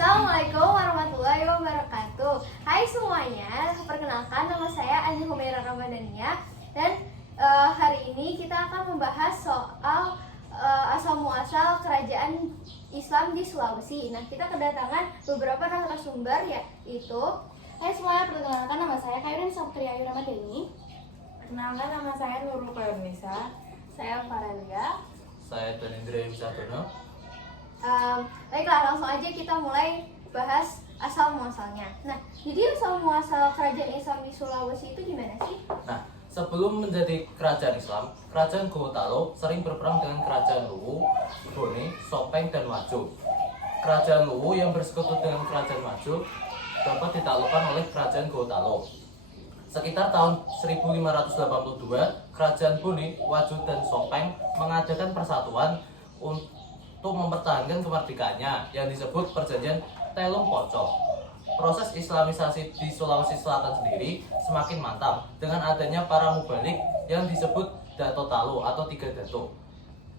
Assalamualaikum warahmatullahi wabarakatuh. Hai semuanya, perkenalkan nama saya Andi Humaira Ramadhania. Dan hari ini kita akan membahas soal asal muasal kerajaan Islam di Sulawesi. Nah, kita kedatangan beberapa narasumber, yaitu hai semuanya, perkenalkan nama saya Kairin Saptri Ayu Ramadhani. Perkenalkan, nama saya Nurul Kairunisa. Saya Farelia. Saya Danendra Wisadono. Baiklah, langsung aja kita mulai bahas asal muasalnya. Nah, jadi asal muasal kerajaan Islam di Sulawesi itu gimana sih? Nah, sebelum menjadi kerajaan Islam, kerajaan Gorontalo sering berperang dengan kerajaan Luwu, Bone, Sopeng, dan Wajo. Kerajaan Luwu yang bersekutu dengan kerajaan Wajo dapat ditaklukkan oleh kerajaan Gorontalo. Sekitar tahun 1582, kerajaan Bone, Wajo, dan Sopeng mengadakan persatuan untuk mempertahankan kemerdekaannya yang disebut Perjanjian Telung Pocok. Proses Islamisasi di Sulawesi Selatan sendiri semakin mantap dengan adanya para mubalik yang disebut Dato Talu atau tiga datuk.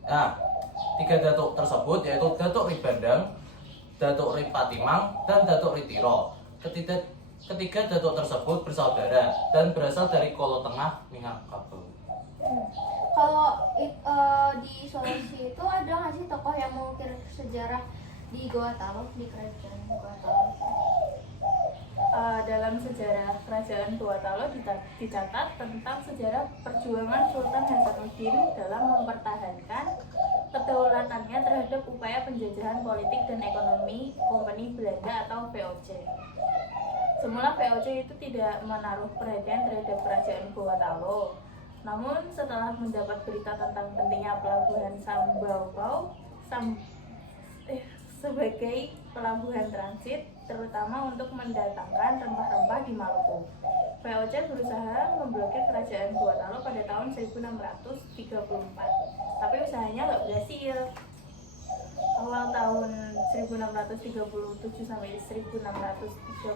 Nah, tiga datuk tersebut yaitu Datuk Ribandang, Datuk Ripatimang, dan Datuk Ritiro. Ketiga datuk tersebut bersaudara dan berasal dari Kolo Tengah, Minangkabau. Kalau di Sulawesi itu ada nggak sih tokoh yang mengukir sejarah di Gorontalo, di kerajaan Gorontalo? Dalam sejarah kerajaan Gorontalo dicatat tentang sejarah perjuangan Sultan Hasanuddin dalam mempertahankan kedaulatannya terhadap upaya penjajahan politik dan ekonomi Kompeni Belanda atau VOC. Semula VOC itu tidak menaruh perhatian terhadap kerajaan Gorontalo. Namun setelah mendapat berita tentang pentingnya pelabuhan Sambawau sebagai pelabuhan transit, terutama untuk mendatangkan rempah-rempah di Maluku, VOC berusaha memblokir kerajaan Gorontalo pada tahun 1634. Tapi usahanya nggak berhasil. Awal tahun 1637 sampai 1638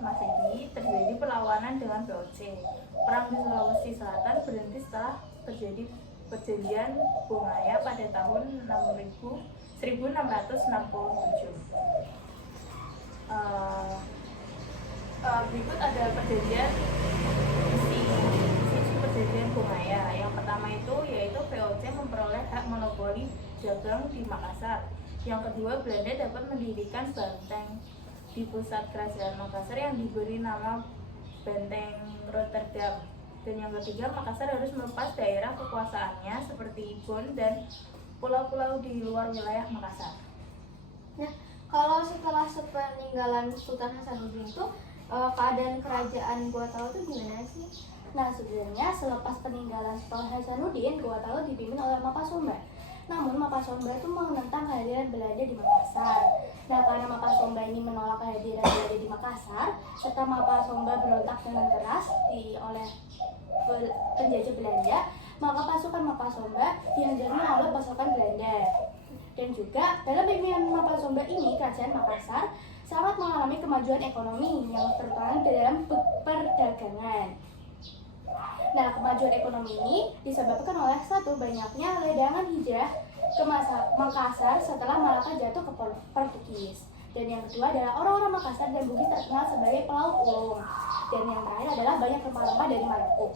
Masehi terjadi perlawanan dengan VOC. Perang di Sulawesi Selatan berhenti setelah terjadi perjanjian Bongaya pada tahun 1667. Berikut ada perjanjian isi perjanjian Bongaya. Yang pertama itu yaitu VOC memperoleh hak monopoli dagang di Makassar. Yang kedua, Belanda dapat mendirikan benteng di pusat kerajaan Makassar yang diberi nama Benteng Rotterdam. Dan yang ketiga, Makassar harus melepas daerah kekuasaannya seperti Bon dan pulau-pulau di luar wilayah Makassar. Nah, kalau setelah sepeninggalan Sultan Hasanuddin itu keadaan kerajaan Gorontalo itu gimana sih? Nah, sebenarnya selepas peninggalan Sultan Hasanuddin, Gorontalo dipimpin oleh Mapasomba. Namun Mapasomba itu menentang kehadiran Belanda di Makassar. Nah, karena Mapasomba ini menolak kehadiran Belanda di Makassar, serta Mapasomba berontak dengan keras oleh penjajah Belanda, maka pasukan Mapasomba dihajarnya oleh pasukan Belanda. Dan juga dalam pemimpinan Mapasomba ini, kerajaan Makassar sangat mengalami kemajuan ekonomi yang terutama dalam perdagangan. Nah, kemajuan ekonomi ini disebabkan oleh satu, banyaknya ledangan hijrah ke Makassar setelah Malaka jatuh ke Portugis. Dan yang kedua adalah orang-orang Makassar dan Bugis terkenal sebagai pelaut ulung. Dan yang terakhir adalah banyak rempah-rempah dari Maluku.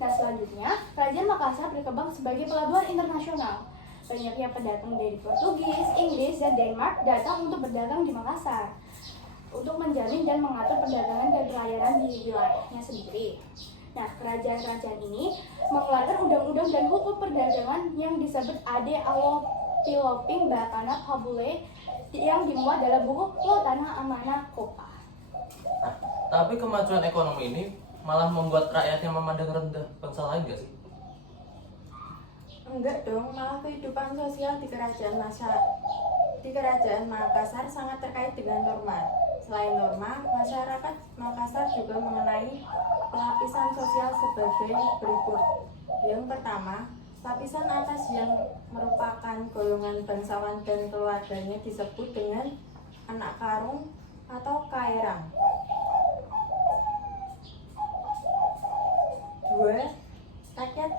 Nah, selanjutnya, kerajaan Makassar berkembang sebagai pelabuhan internasional. Banyaknya pendatang dari Portugis, Inggris, dan Denmark datang untuk berdagang di Makassar untuk menjamin dan mengatur perdagangan dan pelayaran di wilayahnya sendiri. Nah, kerajaan-kerajaan ini mengeluarkan undang-undang dan hukum perdagangan yang disebut Ade Awo Piloping Bakana Pabule yang dimuat dalam buku Lo Tanah Amanah Kopa. Nah, tapi kemajuan ekonomi ini malah membuat rakyatnya memandang rendah bangsa lain nggak sih? Enggak dong, malah kehidupan sosial di kerajaan Makassar sangat terkait dengan norma. Selain norma, masyarakat Makassar juga mengenai lapisan sosial sebagai berikut. Yang pertama, lapisan atas yang merupakan golongan bangsawan dan keluarganya disebut dengan anak karung atau kaerang. Dua, rakyat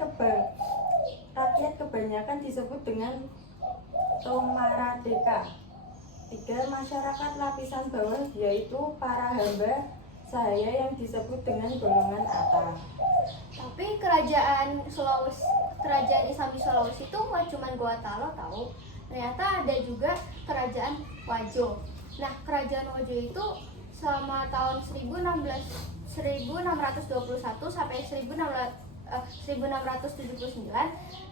kebanyakan disebut dengan Tomaradeka. 3. Masyarakat lapisan bawah, yaitu para hamba sahaya yang disebut dengan golongan atas. Tapi kerajaan Islam di Sulawesi itu nggak cuma Goa Talo tahu. Ternyata ada juga kerajaan Wajo. Nah, kerajaan Wajo itu selama tahun 1621 sampai 1679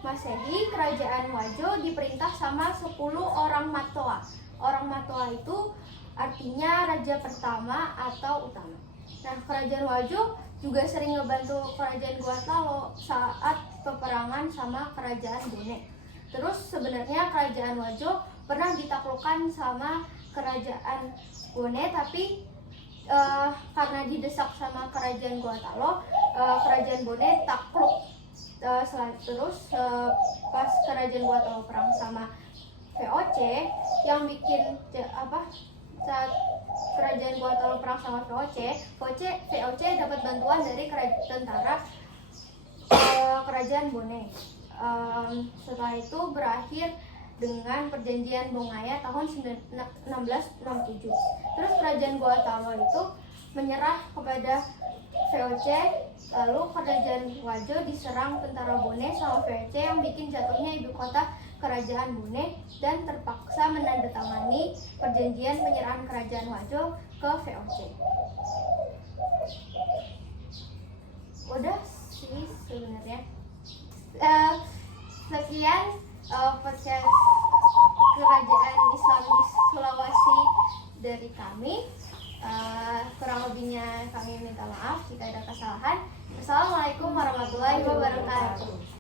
Masehi, kerajaan Wajo diperintah sama 10 orang Matoa. Orang Matoa itu artinya raja pertama atau utama. Nah, kerajaan Wajo juga sering ngebantu kerajaan Goa Talo saat peperangan sama kerajaan Bone. Terus sebenarnya kerajaan Wajo pernah ditaklukkan sama kerajaan Bone, tapi karena didesak sama kerajaan Goa Talo, kerajaan Bone takluk. Terus pas kerajaan Goa Talo perang sama VOC, yang bikin saat kerajaan Goa Talo perang sama VOC dapat bantuan dari tentara kerajaan Bone. Setelah itu berakhir dengan perjanjian Bongaya tahun 1667. Terus kerajaan Goa Talo itu menyerah kepada VOC, lalu kerajaan Wajo diserang tentara Bone sama VOC yang bikin jatuhnya ibu kota kerajaan Bone dan terpaksa menandatangani perjanjian penyerahan kerajaan Wajo ke VOC. Udah sih sebenarnya. Sekian podcast kerajaan Islam di Sulawesi dari kami. Kurang lebihnya kami minta maaf jika ada kesalahan. Assalamualaikum warahmatullahi wabarakatuh.